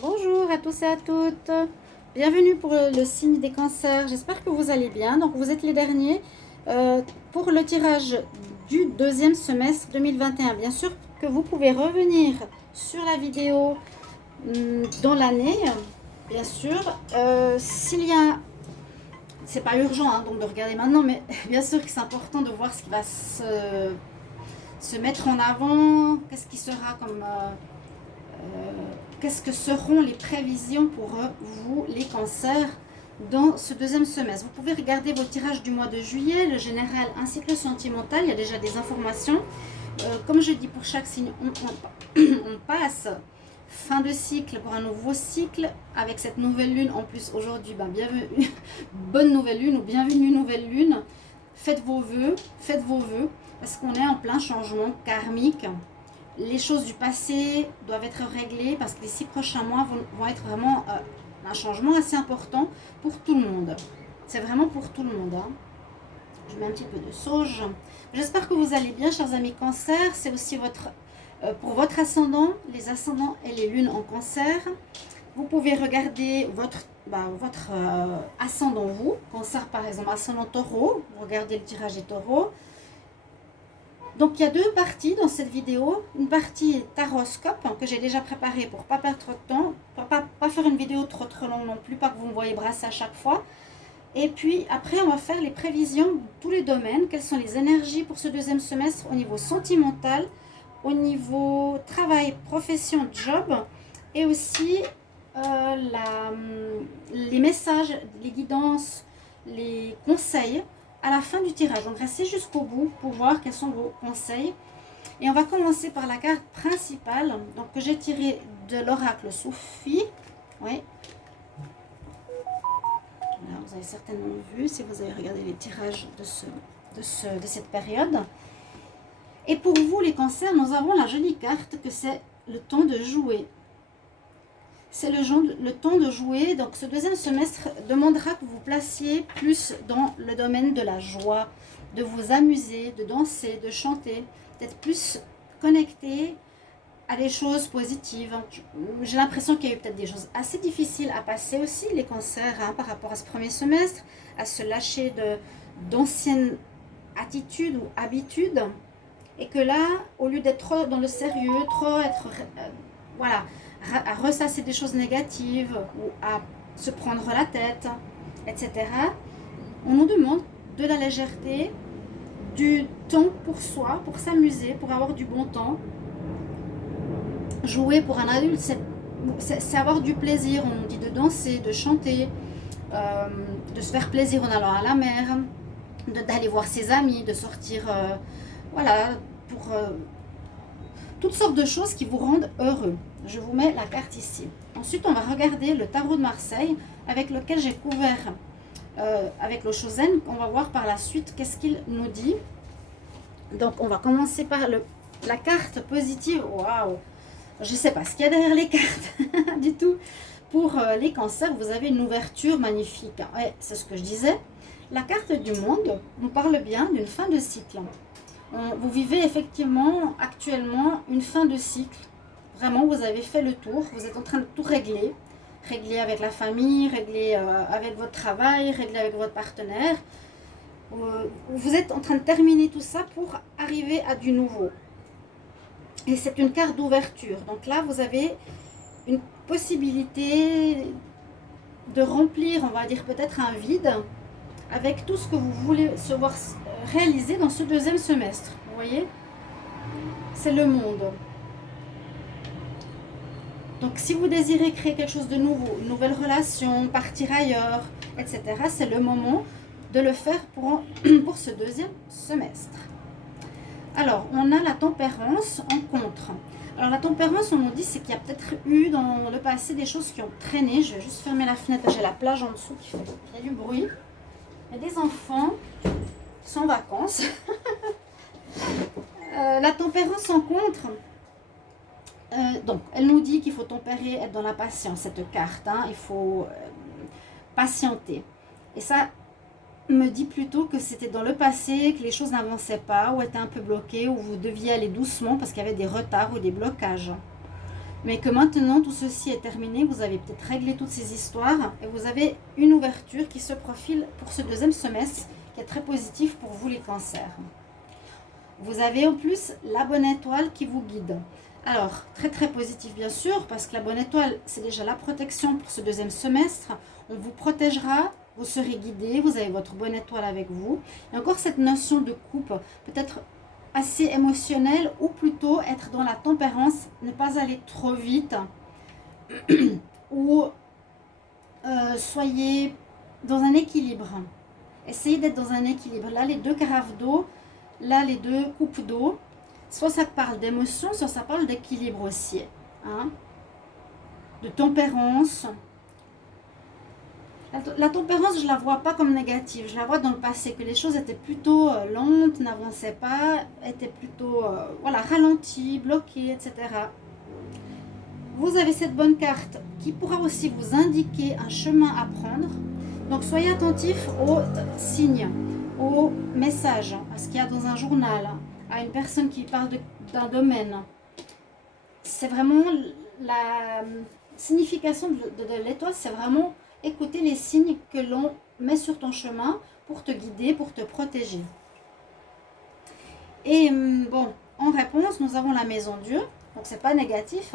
Bonjour à tous et à toutes. Bienvenue pour le signe des cancers. J'espère que vous allez bien. Donc vous êtes les derniers pour le tirage du deuxième semestre 2021. Bien sûr que vous pouvez revenir sur la vidéo dans l'année. Bien sûr, s'il y a, c'est pas urgent hein, donc de regarder maintenant, mais bien sûr que c'est important de voir ce qui va se mettre en avant, qu'est-ce qui sera comme qu'est-ce que seront les prévisions pour vous, les cancers, dans ce deuxième semestre. Vous pouvez regarder vos tirages du mois de juillet, le général ainsi que le sentimental. Il y a déjà des informations. Comme je dis, pour chaque signe, on passe fin de cycle pour un nouveau cycle avec cette nouvelle lune. En plus, aujourd'hui, bienvenue, bonne nouvelle lune ou bienvenue nouvelle lune. Faites vos vœux, parce qu'on est en plein changement karmique. Les choses du passé doivent être réglées parce que les 6 prochains mois vont être vraiment un changement assez important pour tout le monde. C'est vraiment pour tout le monde. Hein. Je mets un petit peu de sauge. J'espère que vous allez bien, chers amis cancer. C'est aussi pour votre ascendant, les ascendants et les lunes en cancer. Vous pouvez regarder votre ascendant, vous. Cancer, par exemple, ascendant taureau. Vous regardez le tirage des taureaux. Donc il y a deux parties dans cette vidéo, une partie taroscope que j'ai déjà préparée pour ne pas perdre trop de temps, pour pas faire une vidéo trop longue non plus, pas que vous me voyez brasser à chaque fois. Et puis après on va faire les prévisions de tous les domaines, quelles sont les énergies pour ce deuxième semestre au niveau sentimental, au niveau travail, profession, job, et aussi les messages, les guidances, les conseils à la fin du tirage. Donc restez jusqu'au bout pour voir quels sont vos conseils. Et on va commencer par la carte principale, donc que j'ai tirée de l'oracle Soufi. Oui. Là, vous avez certainement vu si vous avez regardé les tirages de cette période. Et pour vous les cancers, nous avons la jolie carte que c'est le temps de jouer. C'est le temps de jouer. Donc ce deuxième semestre demandera que vous placiez plus dans le domaine de la joie, de vous amuser, de danser, de chanter, d'être plus connecté à des choses positives. J'ai l'impression qu'il y a eu peut-être des choses assez difficiles à passer aussi, les cancers, hein, par rapport à ce premier semestre, à se lâcher d'anciennes attitudes ou habitudes. Et que là, au lieu d'être trop dans le sérieux, trop être... voilà, à ressasser des choses négatives ou à se prendre la tête, etc. On nous demande de la légèreté, du temps pour soi, pour s'amuser, pour avoir du bon temps. Jouer pour un adulte, c'est avoir du plaisir. On nous dit de danser, de chanter, de se faire plaisir en allant à la mer, d'aller voir ses amis, de sortir, voilà, pour toutes sortes de choses qui vous rendent heureux. Je vous mets la carte ici. Ensuite, on va regarder le tarot de Marseille avec lequel j'ai couvert avec le Chosen. On va voir par la suite qu'est-ce qu'il nous dit. Donc, on va commencer par la carte positive. Waouh! Je ne sais pas ce qu'il y a derrière les cartes du tout. Pour les cancers, vous avez une ouverture magnifique. Ouais, c'est ce que je disais. La carte du monde nous parle bien d'une fin de cycle. Vous vivez effectivement actuellement une fin de cycle. Vraiment, vous avez fait le tour. Vous êtes en train de tout régler. Régler avec la famille, régler avec votre travail, régler avec votre partenaire. Vous êtes en train de terminer tout ça pour arriver à du nouveau. Et c'est une carte d'ouverture. Donc là, vous avez une possibilité de remplir, on va dire peut-être un vide, avec tout ce que vous voulez se voir réaliser dans ce deuxième semestre. Vous voyez? C'est le monde. Donc si vous désirez créer quelque chose de nouveau, une nouvelle relation, partir ailleurs, etc., c'est le moment de le faire pour ce deuxième semestre. Alors, on a la tempérance en contre. Alors la tempérance, on nous dit, c'est qu'il y a peut-être eu dans le passé des choses qui ont traîné. Je vais juste fermer la fenêtre, j'ai la plage en dessous qui fait du bruit. Il y a des enfants qui sont en vacances. La tempérance en contre, donc elle nous dit qu'il faut tempérer, être dans la patience, cette carte. Hein, il faut patienter. Et ça me dit plutôt que c'était dans le passé, que les choses n'avançaient pas, ou étaient un peu bloquées, ou vous deviez aller doucement parce qu'il y avait des retards ou des blocages. Mais que maintenant tout ceci est terminé, vous avez peut-être réglé toutes ces histoires et vous avez une ouverture qui se profile pour ce deuxième semestre qui est très positif pour vous les cancers. Vous avez en plus la bonne étoile qui vous guide. Alors, très très positif bien sûr, parce que la bonne étoile, c'est déjà la protection pour ce deuxième semestre. On vous protégera, vous serez guidé, vous avez votre bonne étoile avec vous. Et encore cette notion de coupe, peut-être assez émotionnelle, ou plutôt être dans la tempérance, ne pas aller trop vite, ou soyez dans un équilibre. Essayez d'être dans un équilibre. Là, les deux carafes d'eau, là, les deux coupes d'eau, soit ça parle d'émotion, soit ça parle d'équilibre aussi. Hein, de tempérance. La tempérance, je ne la vois pas comme négative. Je la vois dans le passé, que les choses étaient plutôt lentes, n'avançaient pas, étaient plutôt voilà, ralenties, bloquées, etc. Vous avez cette bonne carte qui pourra aussi vous indiquer un chemin à prendre. Donc soyez attentifs aux signes, aux messages, à ce qu'il y a dans un journal, à une personne qui parle d'un domaine. C'est vraiment la signification de l'étoile, c'est vraiment écouter les signes que l'on met sur ton chemin pour te guider, pour te protéger. Et bon, en réponse, nous avons la maison Dieu, donc c'est pas négatif.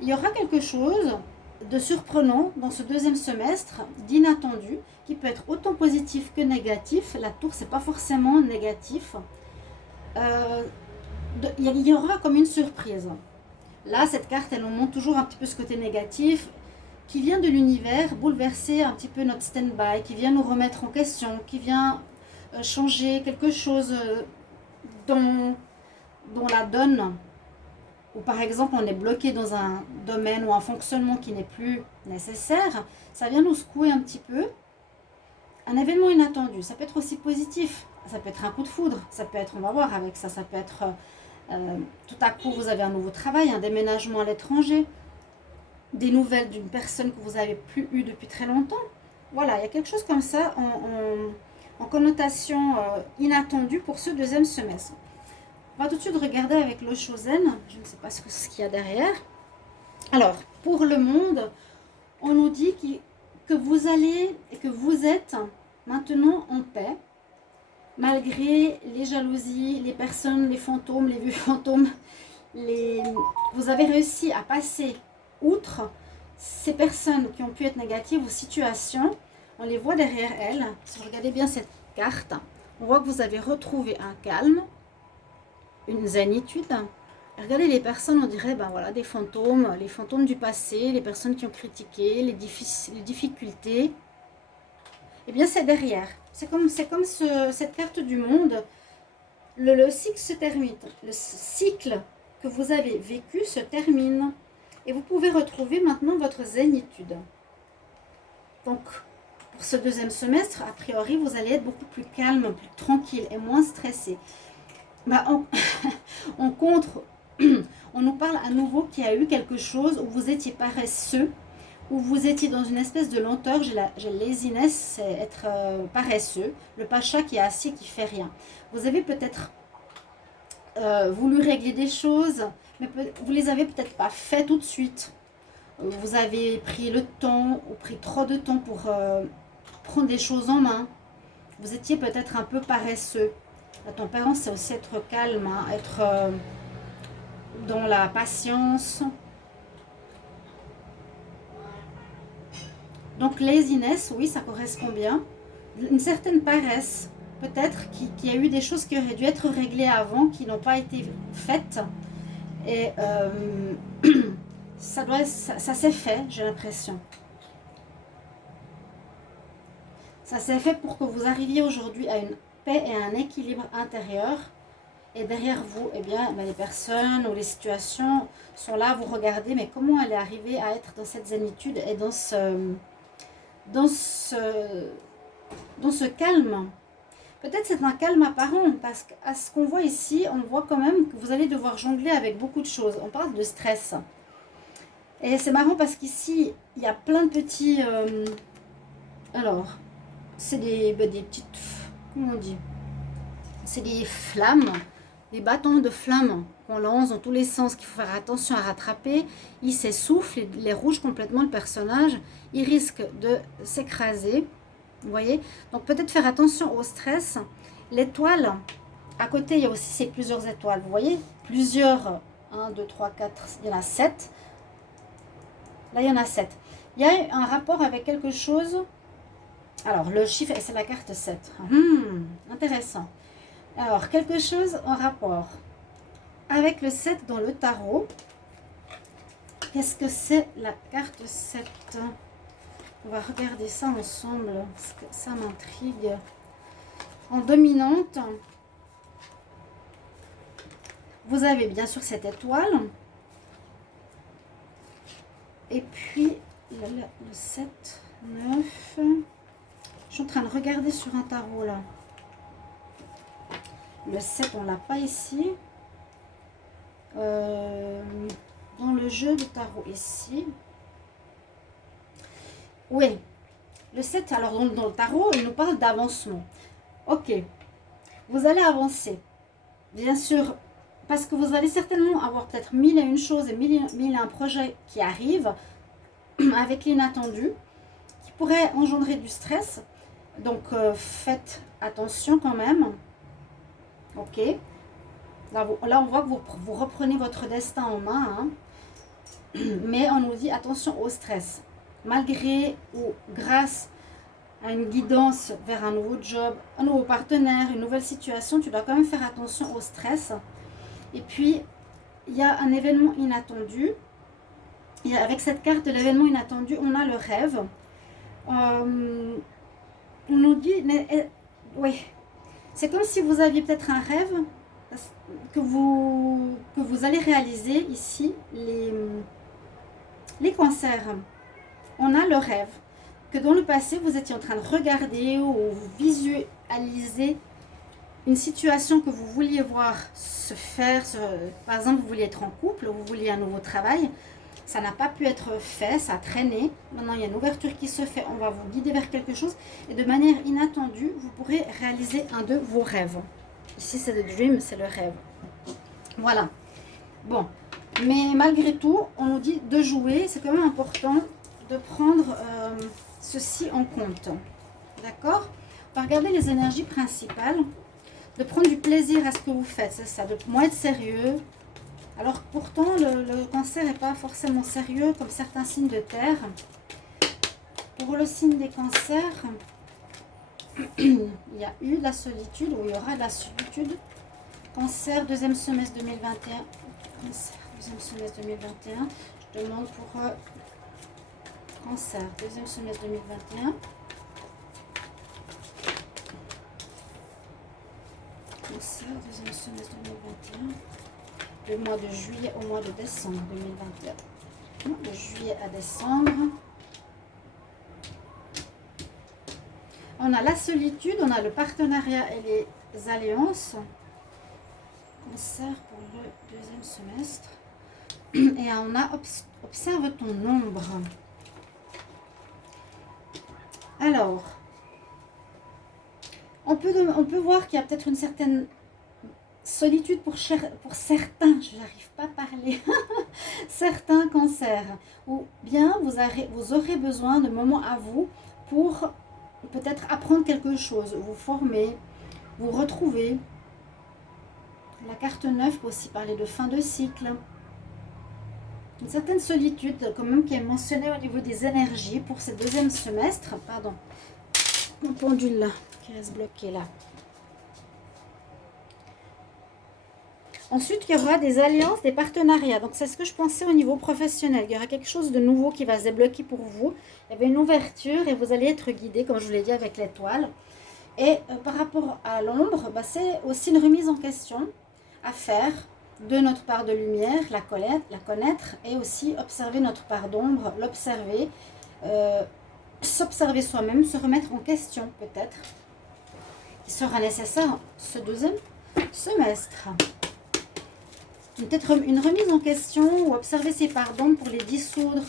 Il y aura quelque chose de surprenant dans ce deuxième semestre, d'inattendu, qui peut être autant positif que négatif. La tour, c'est pas forcément négatif. Il y aura comme une surprise. Là, cette carte, elle nous montre toujours un petit peu ce côté négatif, qui vient de l'univers, bouleverser un petit peu notre stand-by, qui vient nous remettre en question, qui vient changer quelque chose dans la donne. Ou par exemple, on est bloqué dans un domaine ou un fonctionnement qui n'est plus nécessaire, ça vient nous secouer un petit peu. Un événement inattendu, ça peut être aussi positif, ça peut être un coup de foudre, ça peut être, on va voir avec ça, ça peut être tout à coup vous avez un nouveau travail, un déménagement à l'étranger, des nouvelles d'une personne que vous n'avez plus eue depuis très longtemps. Voilà, il y a quelque chose comme ça en connotation inattendue pour ce deuxième semestre. On va tout de suite regarder avec le Chosen. Je ne sais pas ce qu'il y a derrière. Alors, pour le monde, on nous dit que vous allez et que vous êtes maintenant en paix, malgré les jalousies, les personnes, les fantômes, les vieux fantômes. Vous avez réussi à passer outre ces personnes qui ont pu être négatives aux situations. On les voit derrière elles. Si vous regardez bien cette carte, on voit que vous avez retrouvé un calme, une zénitude. Regardez les personnes, on dirait ben voilà, des fantômes, les fantômes du passé, les personnes qui ont critiqué, les difficultés. Eh bien, c'est derrière. C'est comme cette carte du monde. Le cycle se termine. Le cycle que vous avez vécu se termine. Et vous pouvez retrouver maintenant votre zénitude. Donc, pour ce deuxième semestre, a priori, vous allez être beaucoup plus calme, plus tranquille et moins stressé. Bah, en contre, on nous parle à nouveau qu'il y a eu quelque chose où vous étiez paresseux, où vous étiez dans une espèce de lenteur. J'ai laziness, c'est être paresseux. Le pacha qui est assis et qui fait rien. Vous avez peut-être voulu régler des choses, mais vous les avez peut-être pas fait tout de suite. Vous avez pris le temps ou pris trop de temps pour prendre des choses en main. Vous étiez peut-être un peu paresseux. La tempérance, c'est aussi être calme, hein, être dans la patience. Donc, laziness, oui, ça correspond bien. Une certaine paresse, peut-être, qu'il y a eu des choses qui auraient dû être réglées avant, qui n'ont pas été faites. Et ça s'est fait, j'ai l'impression. Ça s'est fait pour que vous arriviez aujourd'hui à une paix et à un équilibre intérieur. Et derrière vous, eh bien, les personnes ou les situations sont là, vous regardez, mais comment elle est arrivée à être dans cette zénitude et dans ce calme. Peut-être c'est un calme apparent, parce qu'à ce qu'on voit ici, on voit quand même que vous allez devoir jongler avec beaucoup de choses. On parle de stress. Et c'est marrant parce qu'ici, il y a plein de petits... alors, c'est des petites... Comment on dit? C'est des flammes, des bâtons de flammes on lance dans tous les sens, qu'il faut faire attention à rattraper. Il s'essouffle, il est rouge complètement le personnage. Il risque de s'écraser. Vous voyez? Donc peut-être faire attention au stress. L'étoile, à côté, il y a aussi ces plusieurs étoiles. Vous voyez? Plusieurs. 1, 2, 3, 4, il y en a 7. Là, il y en a 7. Il y a un rapport avec quelque chose. Alors, le chiffre, c'est la carte 7. Intéressant. Alors, quelque chose en rapport avec le 7 dans le tarot. Qu'est-ce que c'est la carte 7? On va regarder ça ensemble, parce que ça m'intrigue. En dominante, vous avez bien sûr cette étoile. Et puis, le 7, 9. Je suis en train de regarder sur un tarot là. Le 7, on ne l'a pas ici. Dans le jeu de tarot ici. Oui. Le 7, alors dans le tarot, il nous parle d'avancement. Ok. Vous allez avancer. Bien sûr, parce que vous allez certainement avoir peut-être 1001 choses et 1001 projets qui arrivent avec l'inattendu, qui pourraient engendrer du stress. Donc, faites attention quand même. Ok. Là, on voit que vous reprenez votre destin en main. Hein. Mais on nous dit attention au stress. Malgré ou grâce à une guidance vers un nouveau job, un nouveau partenaire, une nouvelle situation, tu dois quand même faire attention au stress. Et puis, il y a un événement inattendu. Et avec cette carte de l'événement inattendu, on a le rêve. On nous dit, oui, c'est comme si vous aviez peut-être un rêve que vous allez réaliser ici, les cancers. On a le rêve que dans le passé, vous étiez en train de regarder ou visualiser une situation que vous vouliez voir se faire. Par exemple, vous vouliez être en couple, vous vouliez un nouveau travail. Ça n'a pas pu être fait, ça a traîné. Maintenant, il y a une ouverture qui se fait. On va vous guider vers quelque chose. Et de manière inattendue, vous pourrez réaliser un de vos rêves. Ici, c'est le dream, c'est le rêve. Voilà. Bon. Mais malgré tout, on nous dit de jouer. C'est quand même important de prendre ceci en compte. D'accord? On va regarder les énergies principales. De prendre du plaisir à ce que vous faites. C'est ça. De moins être sérieux. Alors pourtant, le cancer n'est pas forcément sérieux comme certains signes de terre. Pour le signe des cancers, il y a eu de la solitude ou il y aura de la solitude. Cancer, deuxième semestre 2021. Cancer, deuxième semestre 2021. Je demande pour cancer, deuxième semestre 2021. Cancer, deuxième semestre 2021. Du mois de juillet au mois de décembre 2021. De juillet à décembre. On a la solitude, on a le partenariat et les alliances. Cancer pour le deuxième semestre. Et on a observe ton ombre. Alors, on peut voir qu'il y a peut-être une certaine solitude pour certains, je n'arrive pas à parler, certains cancers, ou bien vous aurez besoin de moments à vous pour peut-être apprendre quelque chose, vous former, vous retrouver. La carte 9 peut aussi parler de fin de cycle. Une certaine solitude quand même qui est mentionnée au niveau des énergies pour ce deuxième semestre. Pardon, mon pendule là, qui reste bloqué là. Ensuite, il y aura des alliances, des partenariats. Donc, c'est ce que je pensais au niveau professionnel. Il y aura quelque chose de nouveau qui va se débloquer pour vous. Il y avait une ouverture et vous allez être guidé, comme je vous l'ai dit, avec l'étoile. Et par rapport à l'ombre, c'est aussi une remise en question à faire de notre part de lumière, la connaître et aussi observer notre part d'ombre, l'observer, s'observer soi-même, se remettre en question peut-être, qui sera nécessaire ce deuxième semestre. Peut-être une remise en question ou observer ses parts d'ombre pour les dissoudre,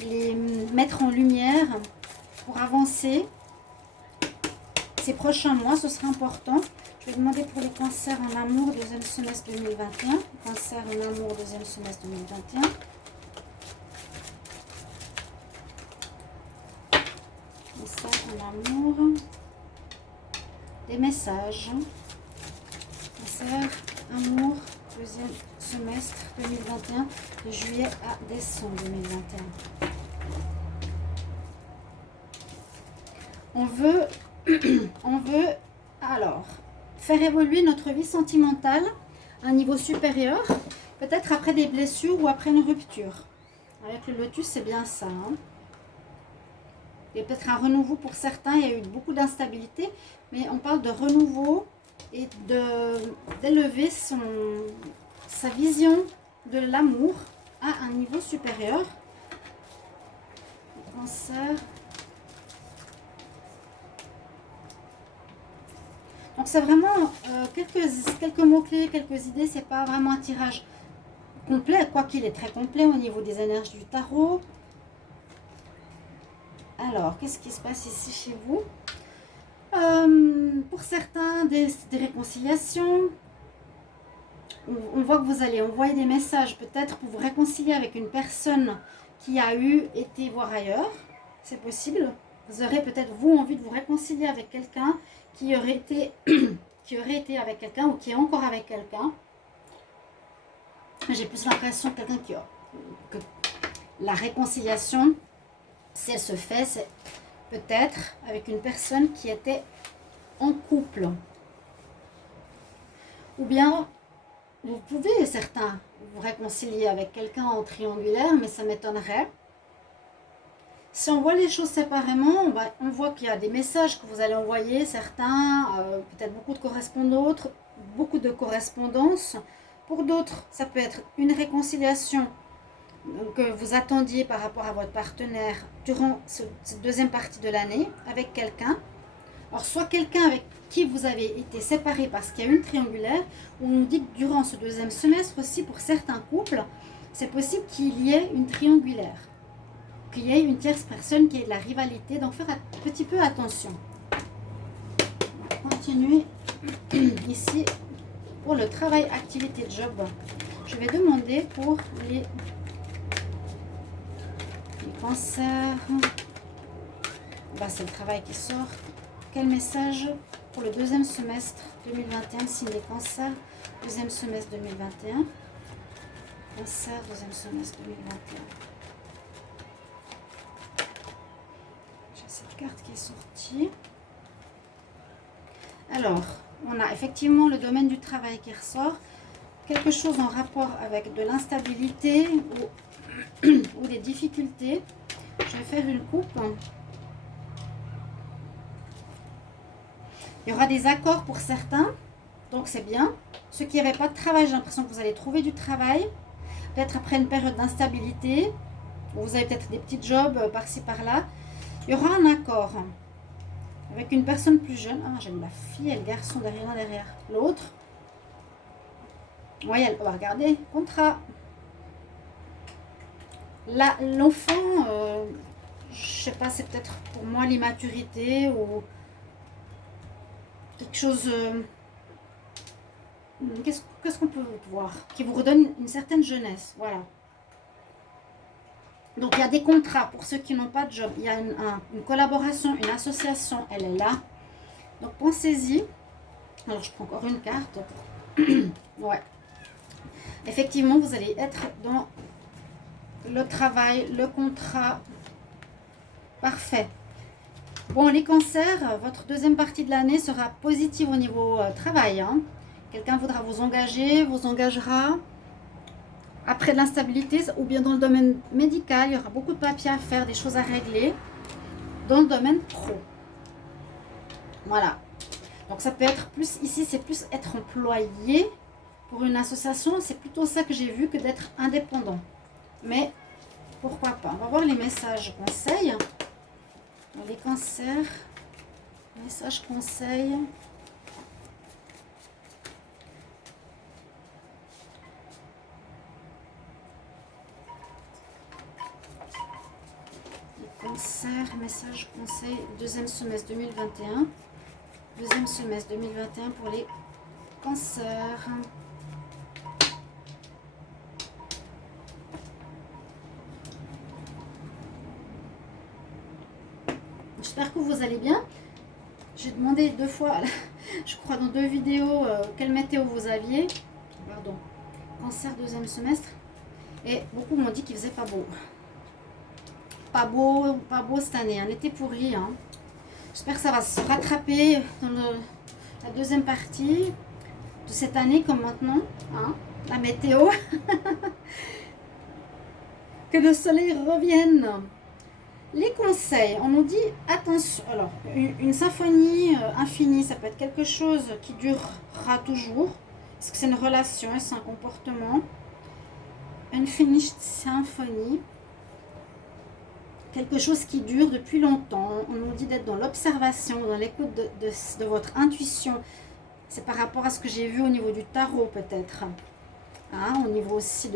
les mettre en lumière pour avancer. Ces prochains mois, ce sera important. Je vais demander pour les cancers en amour, deuxième semestre 2021. Cancer en amour, deuxième semestre 2021. Message en amour. Des messages. Cancer, amour, deuxième semestre 2021, de juillet à décembre 2021. On veut alors faire évoluer notre vie sentimentale à un niveau supérieur, peut-être après des blessures ou après une rupture. Avec le lotus, c'est bien ça. Hein. Il y a peut-être un renouveau pour certains, il y a eu beaucoup d'instabilité, mais on parle de renouveau et d'élever sa vision de l'amour à un niveau supérieur. Cancer. Donc c'est vraiment quelques mots-clés, quelques idées, c'est pas vraiment un tirage complet, quoiqu'il est très complet au niveau des énergies du tarot. Alors, qu'est-ce qui se passe ici chez vous? Pour certains, des réconciliations. On voit que vous allez envoyer des messages peut-être pour vous réconcilier avec une personne qui a été voir ailleurs. C'est possible. Vous aurez peut-être vous envie de vous réconcilier avec quelqu'un qui aurait été avec quelqu'un ou qui est encore avec quelqu'un. J'ai plus l'impression que que la réconciliation, si elle se fait, c'est peut-être avec une personne qui était en couple. Ou bien, vous pouvez, certains, vous réconcilier avec quelqu'un en triangulaire, mais ça m'étonnerait. Si on voit les choses séparément, on voit qu'il y a des messages que vous allez envoyer, certains, peut-être beaucoup de correspondances. Pour d'autres, ça peut être une réconciliation que vous attendiez par rapport à votre partenaire durant cette deuxième partie de l'année avec quelqu'un. Alors, soit quelqu'un avec qui vous avez été séparé parce qu'il y a une triangulaire, ou on nous dit que durant ce deuxième semestre aussi, pour certains couples, c'est possible qu'il y ait une triangulaire. Qu'il y ait une tierce personne qui ait de la rivalité, donc faire un petit peu attention. On va continuer ici pour le travail, activité, job. Je vais demander pour les cancers. C'est le travail qui sort. Quel message pour le deuxième semestre 2021, signe des cancers, deuxième semestre 2021. Cancer, deuxième semestre 2021. Cette carte qui est sortie. Alors, on a effectivement le domaine du travail qui ressort. Quelque chose en rapport avec de l'instabilité ou des difficultés. Je vais faire une coupe. Il y aura des accords pour certains, donc c'est bien. Ceux qui n'avaient pas de travail, j'ai l'impression que vous allez trouver du travail. Peut-être après une période d'instabilité, vous avez peut-être des petits jobs par-ci par-là. Il y aura un accord avec une personne plus jeune. Ah, j'aime la fille et le garçon derrière l'autre. Oui, on va regarder. Contrat. Là, l'enfant, je sais pas, c'est peut-être pour moi l'immaturité ou quelque chose. Qu'est-ce qu'on peut voir qui vous redonne une certaine jeunesse. Voilà. Donc, il y a des contrats pour ceux qui n'ont pas de job. Il y a une collaboration, une association, elle est là. Donc, pensez-y. Alors, je prends encore une carte. Ouais. Effectivement, vous allez être dans le travail, le contrat. Parfait. Bon, les cancers, votre deuxième partie de l'année sera positive au niveau travail. Hein. Quelqu'un voudra vous engager, vous engagera. Après de l'instabilité ou bien dans le domaine médical, il y aura beaucoup de papiers à faire, des choses à régler. Dans le domaine pro. Voilà. Donc ça peut être plus, ici c'est plus être employé pour une association. C'est plutôt ça que j'ai vu que d'être indépendant. Mais pourquoi pas. On va voir les messages conseils. Les cancers. Messages conseils. Cancer, message conseil, deuxième semestre 2021. Deuxième semestre 2021 pour les Cancer. J'espère que vous allez bien. J'ai demandé 2 fois, je crois dans 2 vidéos, quelle météo vous aviez. Pardon. Cancer 2e semestre. Et beaucoup m'ont dit qu'il faisait pas beau. Pas beau cette année. Un été pourri. Hein. J'espère que ça va se rattraper dans la 2e partie de cette année comme maintenant. Hein. La météo. Que le soleil revienne. Les conseils, on nous dit attention. Alors, une symphonie infinie, ça peut être quelque chose qui durera toujours. Est-ce que c'est une relation, est-ce un comportement? Unfinished symphony, quelque chose qui dure depuis longtemps. On nous dit d'être dans l'observation, dans l'écoute de votre intuition. C'est par rapport à ce que j'ai vu au niveau du tarot peut-être. Hein, au niveau aussi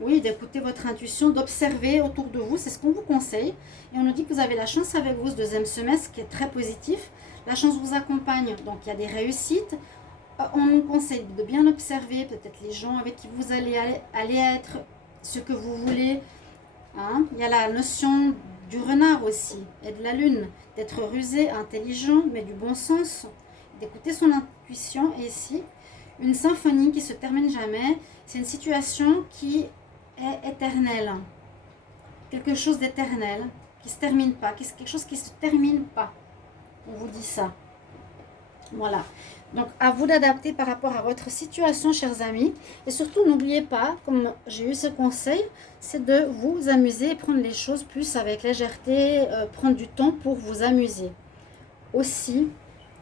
oui, d'écouter votre intuition, d'observer autour de vous, c'est ce qu'on vous conseille. Et on nous dit que vous avez la chance avec vous ce 2e semestre qui est très positif. La chance vous accompagne, donc il y a des réussites. On nous conseille de bien observer peut-être les gens avec qui vous allez être, ce que vous voulez. Hein. Il y a la notion du renard aussi, et de la lune, d'être rusé, intelligent, mais du bon sens, d'écouter son intuition. Et ici, une symphonie qui se termine jamais, c'est une situation qui est éternelle. Quelque chose d'éternel, qui ne se termine pas, quelque chose qui ne se termine pas. On vous dit ça. Voilà. Donc, à vous d'adapter par rapport à votre situation, chers amis. Et surtout, n'oubliez pas, comme j'ai eu ce conseil, c'est de vous amuser et prendre les choses plus avec légèreté, prendre du temps pour vous amuser. Aussi,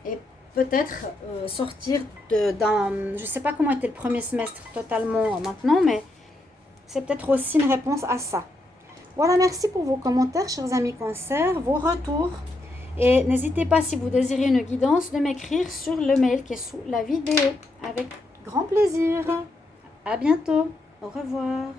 et peut-être sortir d'un... Je ne sais pas comment était le 1er semestre totalement maintenant, mais c'est peut-être aussi une réponse à ça. Voilà, merci pour vos commentaires, chers amis Cancer, vos retours. Et n'hésitez pas, si vous désirez une guidance, de m'écrire sur le mail qui est sous la vidéo. Avec grand plaisir. À bientôt. Au revoir.